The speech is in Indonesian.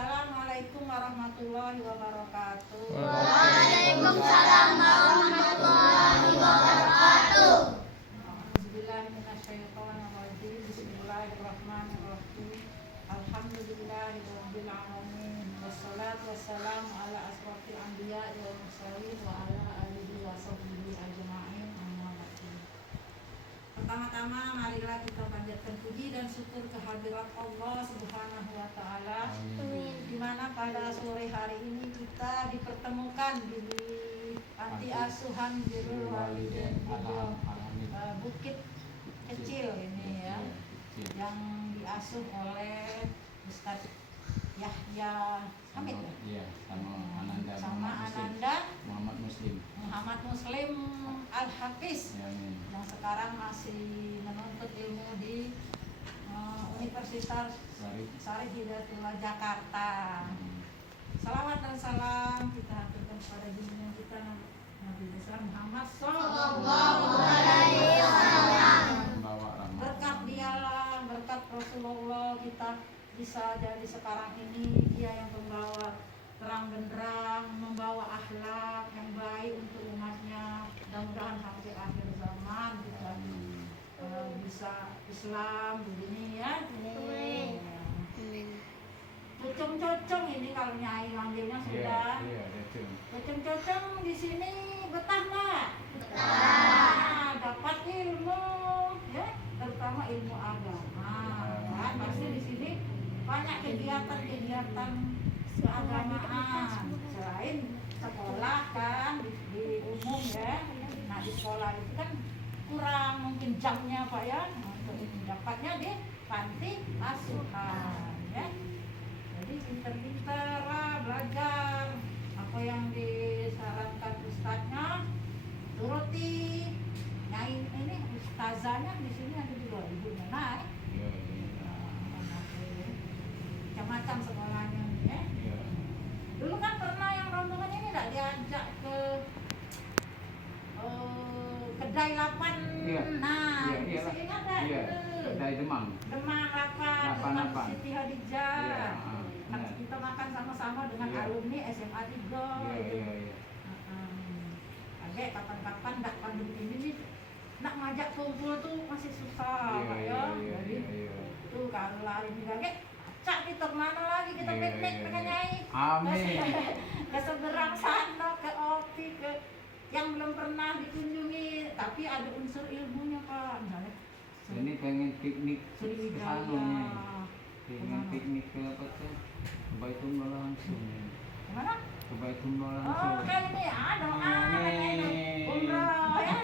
Assalamualaikum warahmatullahi wabarakatuh. Waalaikumsalam warahmatullahi wabarakatuh. Bismillahirrahmanirrahim. Bismillahirrahmanirrahim. Alhamdulillahirabbil alamin. Wassalatu wassalamu ala asrofil anbiya'i wal mursalin wa ala alihi wa sahbihi ajma'in. Pertama-tama marilah kita panjatkan puji dan syukur kehadirat Allah Subhanahu wa taala. Di mana pada sore hari ini kita dipertemukan di panti asuhan Birrul Walidain Bukit Kecil ini ya, yang diasuh oleh Ustaz Yahya Hamid sama Ananda Muhammad Muslim Al-Hafiz yang sekarang masih menuntut ilmu di Universitas Syarif Hidayatullah Jakarta. Salawat dan salam kita haturkan kepada junjungan kita Nabi besar Muhammad sallallahu alaihi wasallam. Berkat dialah, berkat Rasulullah kita bisa jadi sekarang ini. Dia yang membawa terang benderang, membawa akhlak yang baik untuk umatnya. Mudah-mudahan sampai akhir zaman kita bisa Islam begini ya. Cocong-cocong ini kalau Nyai manggilnya sudah. Cocong-cocong di sini betah nggak? Betah. Dapat ilmu ya, terutama ilmu agama. Kan pasti di sini banyak kegiatan-kegiatan keagamaan selain sekolah kan di umum ya. Nah di sekolah itu kan kurang mungkin jamnya Pak ya, untuk dapatnya di panti asuhan ya. Jadi pinter-pinter lah belajar apa yang disarankan ustadznya, turuti. Nyai ini ustazahnya di sini ada juga ibunya naik. Macam-macam sekolahnya ya. Dulu kan pernah yang rombongan ini enggak diajak ke Kedai 8. Nah, di sini ada Kedai Demang 8 Siti Hadijah. Kan kita makan sama-sama dengan alumni SMA 3 Adek kapan-kapan enggak pandemi ini nih nak ngajak kumpul tuh masih susah Pak ya. Jadi tuh kalau lari di lagi cak kita kemana lagi kita piknik dengan Nyai. Amin. Ke seberang sana, ke Opi, ke yang belum pernah dikunjungi tapi ada unsur ilmunya Pak. Misalnya ini pengen piknik ke sana, pengen piknik ke apa tuh? Ke Baitullah langsung. Kemana? Ke Baitullah langsung. Oh kan ini ada umrah ya.